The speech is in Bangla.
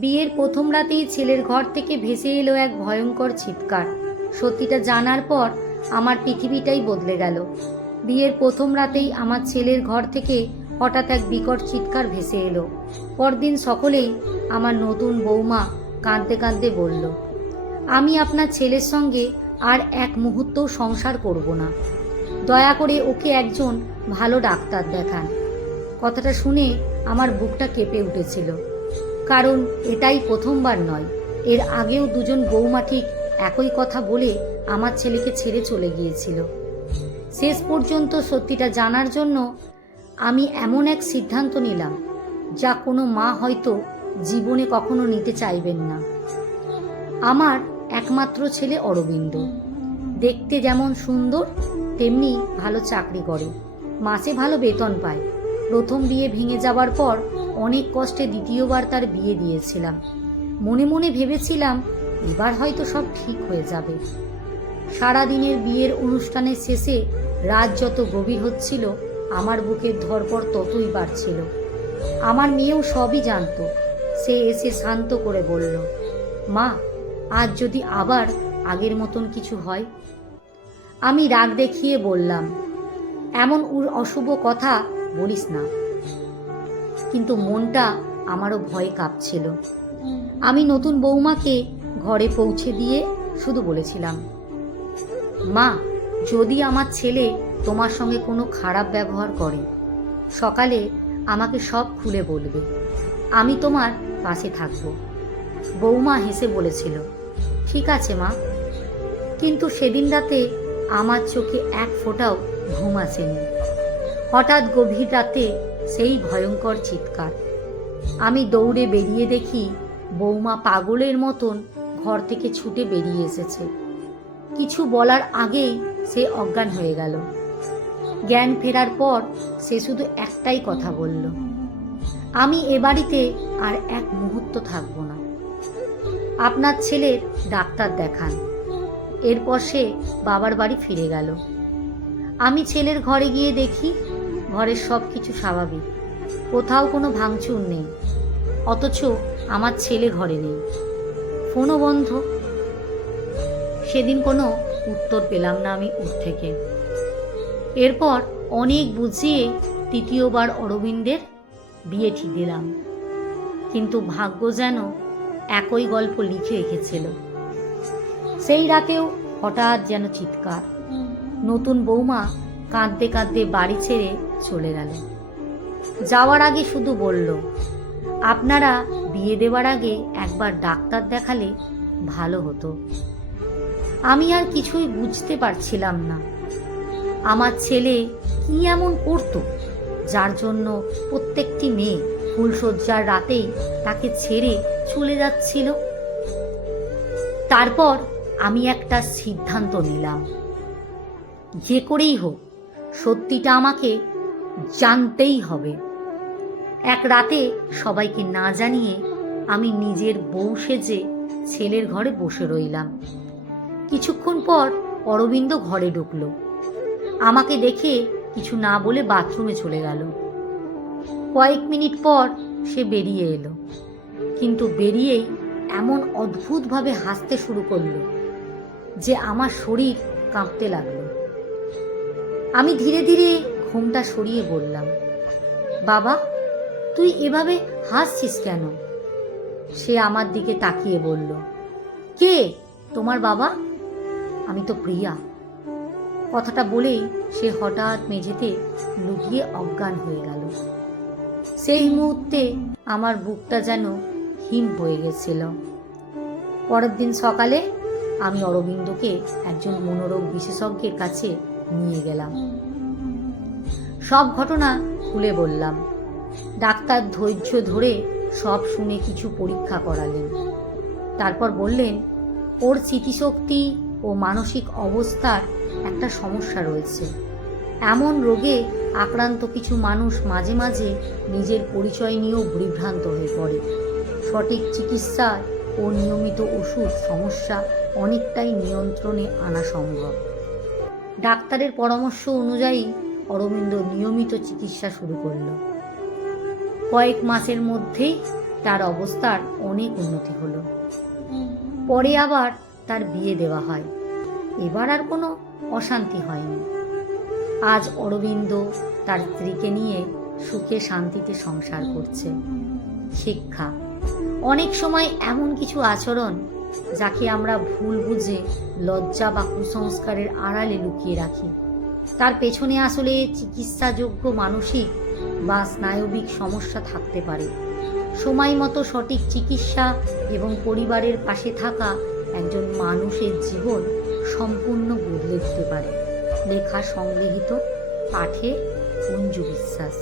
বিয়ের প্রথম রাতেই ছেলের ঘর থেকে ভেসে এলো এক ভয়ঙ্কর চিৎকার। সত্যিটা জানার পর আমার পৃথিবীটাই বদলে গেল। বিয়ের প্রথম রাতেই আমার ছেলের ঘর থেকে হঠাৎ এক বিকট চিৎকার ভেসে এলো। পরদিন সকলেই আমার নতুন বৌমা কাঁদতে কাঁদতে বলল, আমি আপনার ছেলের সঙ্গে আর এক মুহূর্তও সংসার করব না। দয়া করে ওকে একজন ভালো ডাক্তার দেখান। কথাটা শুনে আমার বুকটা কেঁপে উঠেছিল, কারণ এটাই প্রথমবার নয়, এর আগেও দুজন বৌমা ঠিক একই কথা বলে আমার ছেলেকে ছেড়ে চলে গিয়েছিল। শেষ পর্যন্ত সত্যিটা জানার জন্য আমি এমন এক সিদ্ধান্ত নিলাম যা কোনো মা হয়তো জীবনে কখনো নিতে চাইবেন না। আমার একমাত্র ছেলে অরবিন্দ দেখতে যেমন সুন্দর তেমনি ভালো চাকরি করে, মাসে ভালো বেতন পায়। প্রথম বিয়ে ভেঙে যাবার পর অনেক কষ্টে দ্বিতীয়বার তার বিয়ে দিয়েছিলাম। মনে মনে ভেবেছিলাম এবার হয়তো সব ঠিক হয়ে যাবে। সারাদিনের বিয়ের অনুষ্ঠানের শেষে রাত যত গভীর হচ্ছিল আমার বুকের ধড়ফড় ততই বাড়ছিল। আমার মেয়েও সবই জানতো। সে এসে শান্ত করে বলল, মা, আজ যদি আবার আগের মতন কিছু হয়? আমি রাগ দেখিয়ে বললাম, এমন অশুভ কথা বলিস না। কিন্তু মনটা আমারও ভয়ে কাঁপছিল। আমি নতুন বৌমাকে ঘরে পৌঁছে দিয়ে শুধু বলেছিলাম, মা, যদি আমার ছেলে তোমার সঙ্গে কোনো খারাপ ব্যবহার করে, সকালে আমাকে সব খুলে বলবে, আমি তোমার পাশে থাকব। বৌমা হেসে বলেছিল, ঠিক আছে মা। কিন্তু সেদিন রাতে আমার চোখে এক ফোঁটাও ঘুম আসেনি। হঠাৎ গভীর রাতে সেই ভয়ঙ্কর চিৎকার। আমি দৌড়ে বেরিয়ে দেখি বৌমা পাগলের মতন ঘর থেকে ছুটে বেরিয়ে এসেছে। কিছু বলার আগেই সে অজ্ঞান হয়ে গেল। জ্ঞান ফেরার পর সে শুধু একটাই কথা বলল, আমি এ বাড়িতে আর এক মুহূর্ত থাকব না। আপনার ছেলের ডাক্তার দেখান। এরপর সে বাবার বাড়ি ফিরে গেল। আমি ছেলের ঘরে গিয়ে দেখি ঘরের সব কিছু স্বাভাবিক, কোথাও কোনো ভাঙচুর নেই। অথচ আমার ছেলে ঘরে নেই, ফোনও বন্ধ। সেদিন কোনো উত্তর পেলাম না আমি ওর থেকে। এরপর অনেক বুঝিয়ে তৃতীয়বার অরবিন্দের বিয়ে ঠিক দিলাম। কিন্তু ভাগ্য যেন একই গল্প লিখে রেখেছিল। সেই রাতেও হঠাৎ যেন চিৎকার। নতুন বৌমা কাঁদতে কাঁদতে বাড়ি ছেড়ে চলে গেল। যাওয়ার আগে শুধু বলল, আপনারা বিয়ে দেওয়ার আগে একবার ডাক্তার দেখালে ভালো হতো। আমি আর কিছুই বুঝতে পারছিলাম না। আমার ছেলে কি এমন করত যার জন্য প্রত্যেকটি মেয়ে ফুলশয্যার রাতেই তাকে ছেড়ে চলে যাচ্ছিল। তারপর আমি একটা সিদ্ধান্ত নিলাম, যে করেই হোক সত্যিটা আমাকে জানতেই হবে। এক রাতে সবাইকে না জানিয়ে আমি নিজের বউ সেজে ছেলের ঘরে বসে রইলাম। কিছুক্ষণ পর অরবিন্দ ঘরে ঢুকলো। আমাকে দেখে কিছু না বলে বাথরুমে চলে গেল। কয়েক মিনিট পর সে বেরিয়ে এলো, কিন্তু বেরিয়েই এমন অদ্ভুতভাবে হাসতে শুরু করলো যে আমার শরীর কাঁপতে লাগলো। আমি ধীরে ধীরে ঘুমটা সরিয়ে বললাম, বাবা, তুই এভাবে হাসছিস কেন? সে আমার দিকে তাকিয়ে বলল, কে তোমার বাবা? আমি তো প্রিয়া। কথাটা বলেই সে হঠাৎ মেঝেতে লুটিয়ে অজ্ঞান হয়ে গেল। সেই মুহূর্তে আমার বুকটা যেন হিম হয়ে গেছিল। পরের দিন সকালে আমি অরবিন্দকে একজন মনোরোগ বিশেষজ্ঞের কাছে নিয়ে গেলাম। সব ঘটনা খুলে বললাম। ডাক্তার ধৈর্য ধরে সব শুনে কিছু পরীক্ষা করালেন। তারপর বললেন, ওর স্মৃতিশক্তি ও মানসিক অবস্থার একটা সমস্যা রয়েছে। এমন রোগে আক্রান্ত কিছু মানুষ মাঝে মাঝে নিজের পরিচয় নিয়েও বিভ্রান্ত হয়ে পড়ে। সঠিক চিকিৎসা ও নিয়মিত ওষুধ সমস্যা অনেকটাই নিয়ন্ত্রণে আনা সম্ভব। ডাক্তারের পরামর্শ অনুযায়ী অরবিন্দ নিয়মিত চিকিৎসা শুরু করল। কয়েক মাসের মধ্যেই তার অবস্থার অনেক উন্নতি হলো। পরে আবার তার বিয়ে দেওয়া হয়। এবার আর কোনো অশান্তি হয়নি। আজ অরবিন্দ তার স্ত্রীকে নিয়ে সুখে শান্তিতে সংসার করছে। শিক্ষা: অনেক সময় এমন কিছু আচরণ যাকে আমরা ভুল বুঝে লজ্জা বা কুসংস্কারের আড়ালে লুকিয়ে রাখি, তার পেছনে আসলে চিকিৎসাযোগ্য মানসিক বা স্নায়বিক সমস্যা থাকতে পারে। সময় মতো সঠিক চিকিৎসা এবং পরিবারের পাশে থাকা একজন মানুষের জীবন সম্পূর্ণ বদলে দিতে পারে। লেখা সংগৃহীত, পাঠে অঞ্জু বিশ্বাস।